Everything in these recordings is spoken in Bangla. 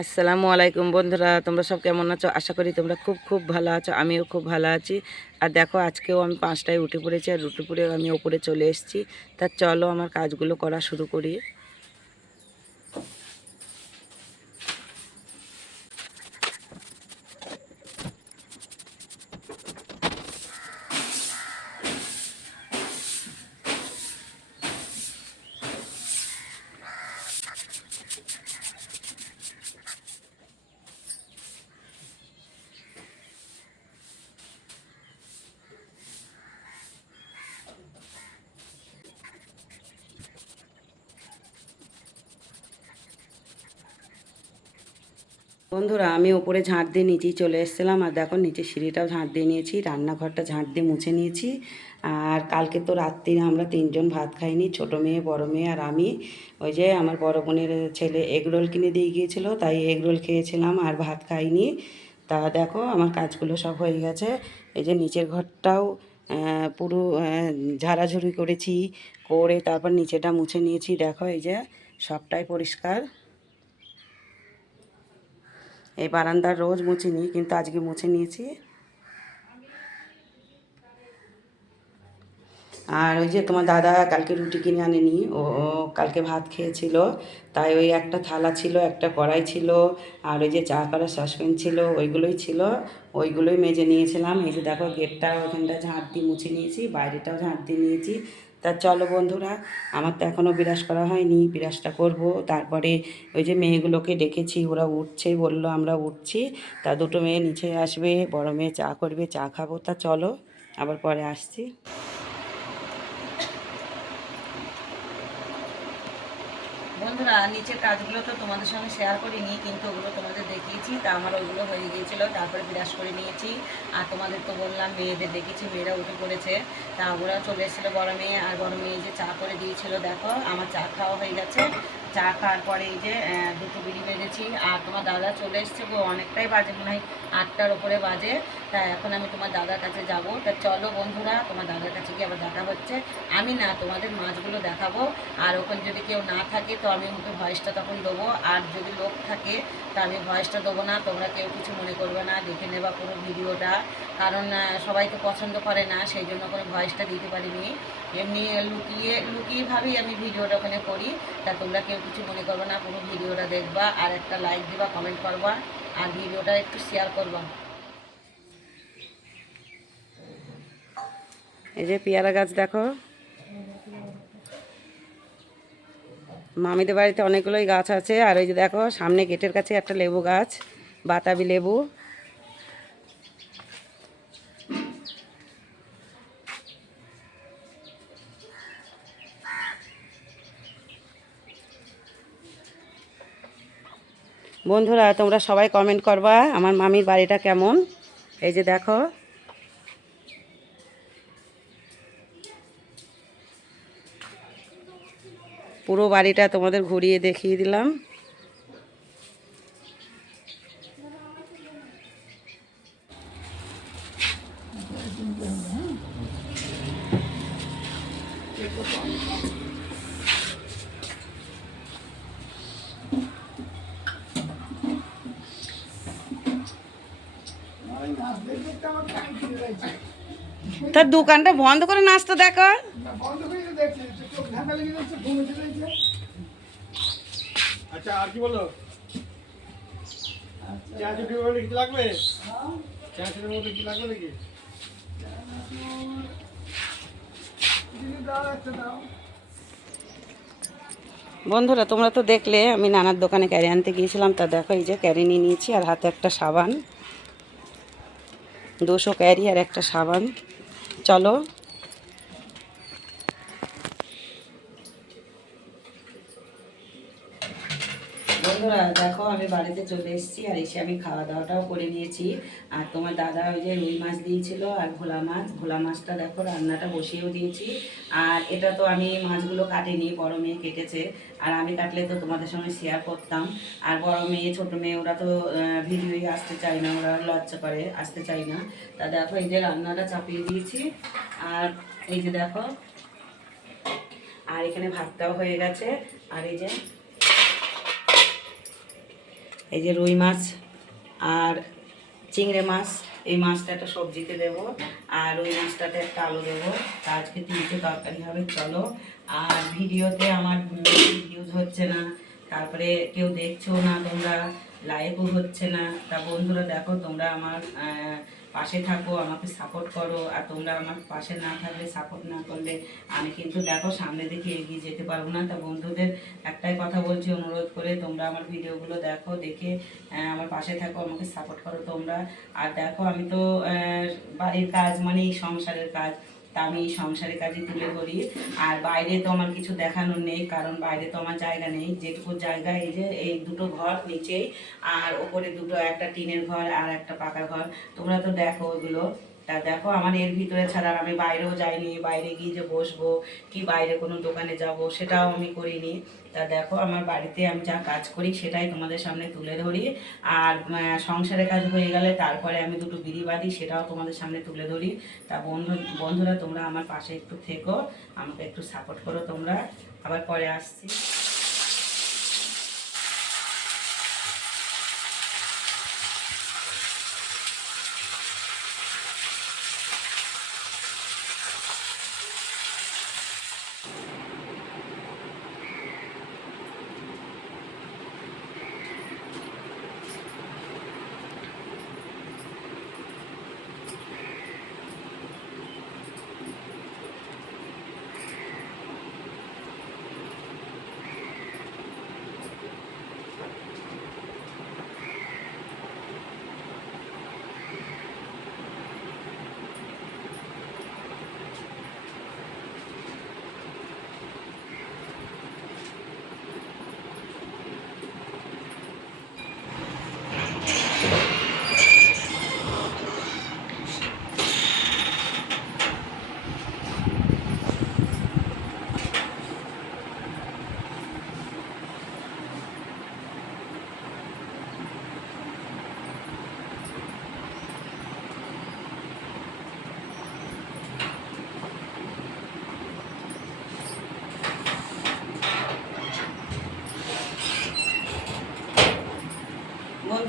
আসসালামু আলাইকুম বন্ধুরা, তোমরা সব কেমন আছো? আশা করি তোমরা খুব খুব ভালো আছো, আমিও খুব ভালো আছি। আর দেখো, আজকেও আমি পাঁচটায় উঠে পড়েছি, আর উঠে পড়ে আমি ওপরে চলে এসেছি। তা চলো আমার কাজগুলো করা শুরু করি। বন্ধুরা, আমি ওপরে ঝাঁট দিয়ে নিচেই চলে এসেছিলাম। আর দেখো নিচে সিঁড়িটাও ঝাঁট দিয়ে নিয়েছি, রান্নাঘরটা ঝাঁট দিয়ে মুছে নিয়েছি। আর কালকে তো রাত্রিরে আমরা তিনজন ভাত খাইনি, ছোটো মেয়ে, বড় মেয়ে আর আমি। ওই যে আমার বড় বোনের ছেলে এগরোল কিনে দিয়ে গিয়েছিল, তাই এগরোল খেয়েছিলাম আর ভাত খাইনি। তা দেখো, আমার কাজগুলো সব হয়ে গেছে। এই যে নিচের ঘরটাও পুরো ঝাড়াঝুড়ি করেছি, করে তারপর নিচেটা মুছে নিয়েছি। দেখো, এই যে সবটাই পরিষ্কার। এই বারান্দার রোজ মুছে মুছিনি কিন্তু আজকে মুছে নিয়েছি। আর ওই যে তোমার দাদা কালকে রুটি কিনে আনেনি, ও কালকে ভাত খেয়েছিল, তাই ওই একটা থালা ছিল, একটা কড়াই ছিল, আর ওই যে চা করার সসপ্যান ছিল, ওইগুলোই ছিল, ওইগুলোই মেজে নিয়েছিলাম। এই যে দেখো গেটটা ওখানটা ঝাঁট দিয়ে মুছে নিয়েছি, বাইরেটাও ঝাঁট দিয়ে নিয়েছি তা চলো বন্ধুরা, আমার তো এখনও বিরাস করা হয়নি, বিরাসটা করব। তারপরে ওই যে মেয়েগুলোকে ডেকেছি, ওরা উঠছে, বলল আমরা উঠছি। তা দুটো মেয়ে নিচে আসবে, বড় মেয়ে চা করবে, চা খাব। তা চলো, আবার পরে আসছি। বন্ধুরা, নিচের কাজগুলো তো তোমাদের সঙ্গে শেয়ার করিনি, কিন্তু ওগুলো তোমাদের দেখিয়েছি, তা আমার ওগুলো হয়ে গিয়েছিল, তারপরে বিরাস করে নিয়েছি। আর তোমাদের তো বললাম, মেয়েদের দেখেছি, মেয়েরা উঠে পড়েছে, তা ওরা চলে এসেছিল বড় মেয়ে, আর বড় মেয়ে যে চা করে দিয়েছিল, দেখো, আমার চা খাওয়া হয়ে গেছে। চা খাওয়ার পরে এই যে দুটো বিড়ি বেজেছি আর তোমার দাদা চলে এসছে গো, অনেকটাই বাজে মনে হয়, আটটার ওপরে বাজে। তা এখন আমি তোমার দাদার কাছে যাব। তা চলো বন্ধুরা, তোমার দাদার কাছে গিয়ে আবার দেখা হচ্ছে। আমি না তোমাদের মাছগুলো দেখাবো। আর ওখানে যদি কেউ না থাকে, তো আমি মুখে ভয়েসটা তখন দেবো। আর যদি লোক থাকে, তা আমি ভয়েসটা দেবো না। তোমরা কেউ কিছু মনে করবে না, দেখে নেবা পুরো ভিডিওটা। কারণ সবাই তো পছন্দ করে না, সেই জন্য করে ভয়েসটা দিতে পারিনি। এমনি লুকিয়ে লুকিয়েভাবেই আমি ভিডিওটা ওখানে করি। তা তোমরা কেউ কিছু মনে করবে না, পুরো ভিডিওটা দেখবা, আর একটা লাইক দিবা কমেন্ট করবা, আর ভিডিওটা একটু শেয়ার করবা। এই যে পেয়ারা গাছ দেখো। মামিদের বাড়িতে অনেকগুলোই গাছ আছে, আর ওই যে দেখো, সামনে গেটের কাছে একটা লেবু গাছ, বাতাবি লেবু। বন্ধুরা, তোমরা সবাই কমেন্ট করবা, আমার মামির বাড়িটা কেমন? এই যে দেখো। পুরো বাড়িটা তোমাদের ঘুরিয়ে দেখিয়ে দিলাম। তার দোকানটা বন্ধ করে নাচতো দেখো আচ্ছা আর কি বলো? চা চুটি বলে লাগবে? চা চুটির মধ্যে কি লাগবে নাকি? বন্ধুরা তোমরা তো দেখলে আমি নানার দোকানে ক্যারি আনতে গিয়েছিলাম তা দেখো এই যে ক্যারি নিয়ে নিয়েছি আর হাতে একটা সাবান। দুশো ক্যারি আর একটা সাবান। চলো বন্ধুরা, দেখো, আমি বাড়িতে চলে এসেছি আর এসে আমি খাওয়া দাওয়াটাও করে নিয়েছি। আর তোমার দাদা ওই যে রুই মাছ দিয়েছিল আর ভোলা মাছ। ভোলা মাছটা দেখো, রান্নাটা বসিয়েও দিয়েছি। আর এটা তো আমি মাছগুলো কাটিনি, বড় মেয়ে কেটেছে। আর আমি কাটলে তো তোমাদের সঙ্গে শেয়ার করতাম। আর বড় মেয়ে, ছোট মেয়ে, ওরা তো ভিডিওই আসতে চায় না, ওরা লজ্জা করে, আসতে চায় না। তা দেখো, এই যে রান্নাটা চাপিয়ে দিয়েছি। আর এই যে দেখো, আর এখানে ভাতটাও হয়ে গেছে। আর এই যে এই যে রুই মাছ আর চিংড়ে মাছ, এই মাছটা একটা সবজিতে দেবো আর ওই মাছটাতে একটা আলু দেবো। আজকে তিনটে তরকারি হবে, চলো। আর ভিডিওতে আমার ইউজ হচ্ছে না, তারপরে কেউ দেখছ না তোমরা লাইভও হচ্ছে না। তা বন্ধুরা দেখো, তোমরা আমার পাশে থাকো, আমাকে সাপোর্ট করো। আর তোমরা আমার পাশে না থাকলে সাপোর্ট না করলে আমি কিন্তু দেখো সামনে দিকে এগিয়ে যেতে পারব না। তা বন্ধুদের একটাই কথা বলছি, অনুরোধ করে তোমরা আমার ভিডিওগুলো দেখো, দেখে আমার পাশে থাকো, আমাকে সাপোর্ট করো তোমরা। আর দেখো আমি তো বাড়ির কাজ মানে সংসারের কাজ। আমি এই সংসারের কাজে তুলে ধরি। আর বাইরে তো আমার কিছু দেখানোর নেই, কারণ বাইরে তো আমার জায়গা নেই। যেটুকু জায়গা, এই যে, এই দুটো ঘর নিচেই, আর ওপরে দুটো একটা টিনের ঘর আর একটা পাকা ঘর। তোমরা তো দেখো ওগুলো। তা দেখো, আমার এর ভিতরে ছাড়া আমি বাইরেও যাইনি, বাইরে গিয়ে যে বসবো কি বাইরে কোনো দোকানে যাব সেটাও আমি করিনি। তা দেখো, আমার বাড়িতে আমি যা কাজ করি সেটাই তোমাদের সামনে তুলে ধরি। আর সংসারের কাজ হয়ে গেলে তারপরে আমি দুটো বিড়ি বাঁধি সেটাও তোমাদের সামনে তুলে ধরি। তা বন্ধু, বন্ধুরা তোমরা আমার পাশে একটু থেকো, আমাকে একটু সাপোর্ট করো তোমরা। আবার পরে আসছি।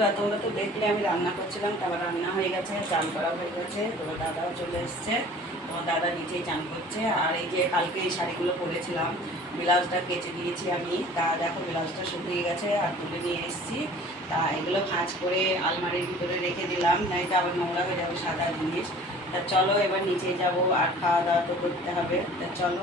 বন্ধুরা তোমরা তো দেখলে আমি রান্না করছিলাম, তারপর রান্না হয়ে গেছে, চান করা হয়ে গেছে তোমার দাদাও চলে এসছে। তোমার দাদা নিচেই চান করছে। আর এই যে কালকে এই শাড়িগুলো পরেছিলাম, ব্লাউজটা কেচে দিয়েছি আমি। তা দেখো, ব্লাউজটা শুকিয়ে গেছে আর তুলে নিয়ে এসেছি। তা এগুলো ভাঁজ করে আলমারির ভিতরে রেখে দিলাম নয়তো আবার নোংরা হয়ে যাবে সাদা জিনিস। তা চলো, এবার নিচে যাব আর খাওয়া দাওয়া তো করতে হবে। তা চলো।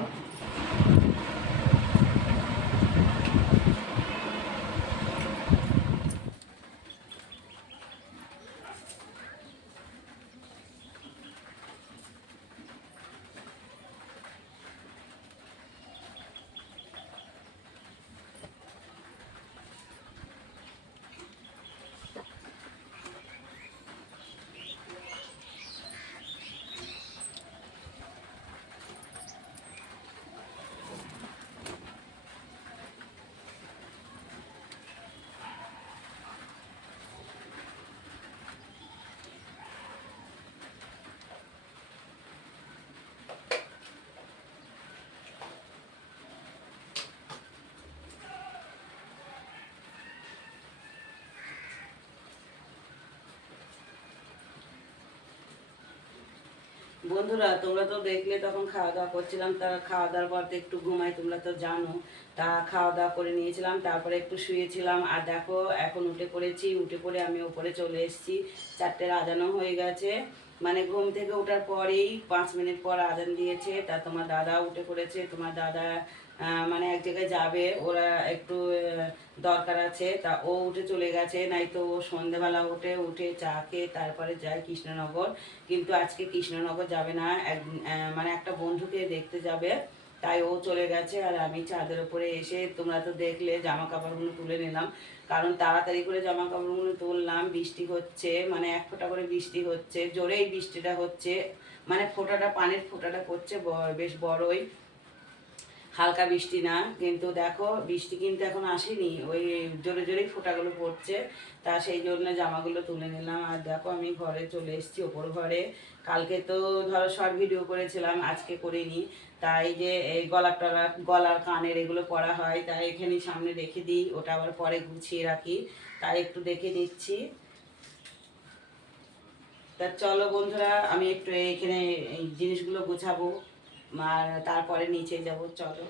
বন্ধুরা, তোমরা তো দেখলে তখন খাওয়া দাওয়া করছিলাম, তা খাওয়া দাওয়ার পর তো একটু ঘুমাই, তোমরা তো জানো। তা খাওয়া দাওয়া করে নিয়েছিলাম, তারপরে একটু শুয়েছিলাম, আর দেখো, এখন উঠে পড়েছি, উঠে পড়ে আমি ওপরে চলে এসেছি, চারটে আজানো হয়ে গেছে। মানে ঘুম থেকে ওঠার পরেই পাঁচ মিনিট পর আজান দিয়েছে, তা তোমার দাদা উঠে পড়েছে, তোমার দাদা মানে এক জায়গায় যাবে, ওরা একটু দরকার আছে, তা ও উঠে চলে গেছে নাই তো ও সন্ধেবেলা উঠে উঠে চা খেয়ে তারপরে যায় কৃষ্ণনগর। কিন্তু আজকে কৃষ্ণনগর যাবে না, এক মানে একটা বন্ধুকে দেখতে যাবে, তাই ও চলে গেছে, আর আমি চাঁদের উপরে এসে, তোমরা তো দেখলে জামা কাপড়গুলো তুলে নিলাম। কারণ তাড়াতাড়ি করে জামা কাপড়গুলো তুললাম, বৃষ্টি হচ্ছে মানে এক ফোঁটা করে বৃষ্টি হচ্ছে, জোরেই বৃষ্টিটা হচ্ছে মানে ফোঁটাটা, পানির ফোঁটাটা পড়ছে বেশ বড়ই। হালকা বৃষ্টি না, কিন্তু দেখো বৃষ্টি কিন্তু এখন আসেনি। ওই জোরে জোরেই ফোঁটাগুলো পড়ছে। তা সেই জন্য জামাগুলো তুলে নিলাম। আর দেখো আমি ঘরে চলে এসেছি ওপর ঘরে। কালকে তো ধরো শর্ট ভিডিও করেছিলাম, আজকে করিনি। তাই যে এই গলার টলার গলার কানের এগুলো পরা হয়, তাই এখানে সামনে রেখে দিই। ওটা আবার পরে গুছিয়ে রাখি। তাই একটু দেখে নিচ্ছি। তা চলো বন্ধুরা, আমি একটু এখানে এই জিনিসগুলো গোছাবো। আর তারপরে নিচে যাব চলো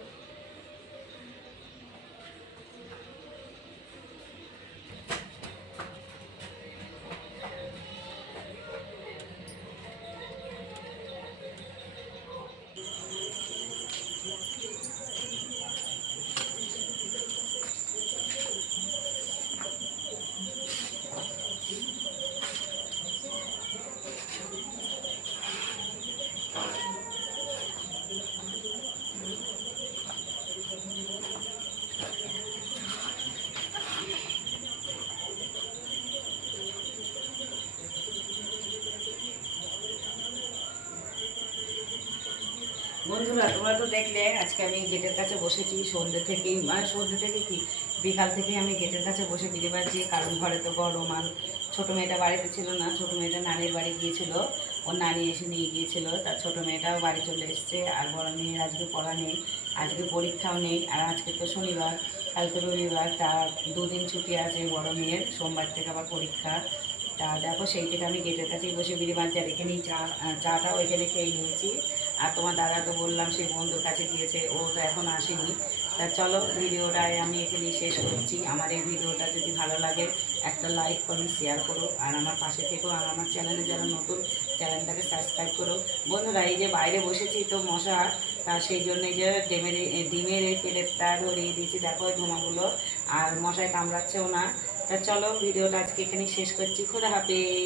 বন্ধুরা তোমরা তো দেখলে, আজকে আমি গেটের কাছে বসেছি, সন্ধ্যে থেকেই মানে সন্ধ্যে থেকে কি, বিকাল থেকে আমি গেটের কাছে বসে বিড়ি বাজছি কারণ ঘরে তো গরম, আর ছোটো মেয়েটা বাড়িতে ছিল না, ছোটো মেয়েটা নানির বাড়ি গিয়েছিল, ওর নানি এসে নিয়ে গিয়েছিল, তার ছোটো মেয়েটাও বাড়ি চলে এসছে, আর বড় মেয়ের আজকে পড়া নেই, আজকে পরীক্ষাও নেই, আর আজকে তো শনিবার, কালকে রবিবার তার দুদিন ছুটি আছে বড় মেয়ের, সোমবার থেকে আবার পরীক্ষা, তা দেখো সেই থেকে আমি গেটের কাছেই বসে বিড়ি বাঁধছি আর এখানেই চা চাটাও এখানে খেয়ে নিয়েছি। আর তোমার দাদা তো বললাম, সেই বন্ধুর কাছে গিয়েছে, ও তো এখন আসেনি। তা চলো, ভিডিওটায় আমি এখানেই শেষ করছি। আমার এই ভিডিওটা যদি ভালো লাগে, একটা লাইক কমেন্ট শেয়ার করো, আর আমার পাশে থেকেও আর আমার চ্যানেলে যারা নতুন চ্যানেলটাকে সাবস্ক্রাইব করো। বন্ধুরা, এই যে বাইরে বসেছি তো মশা, তা সেই জন্য যে ডিমের ডিমের এই প্লেটটা ধরিয়ে দিয়েছি, দেখো এই ধোঁয়াগুলো, আর মশায় কামড়াচ্ছেও না। তা চলো, ভিডিওটা আজকে এখানেই শেষ করছি। খোদা হাফেজ।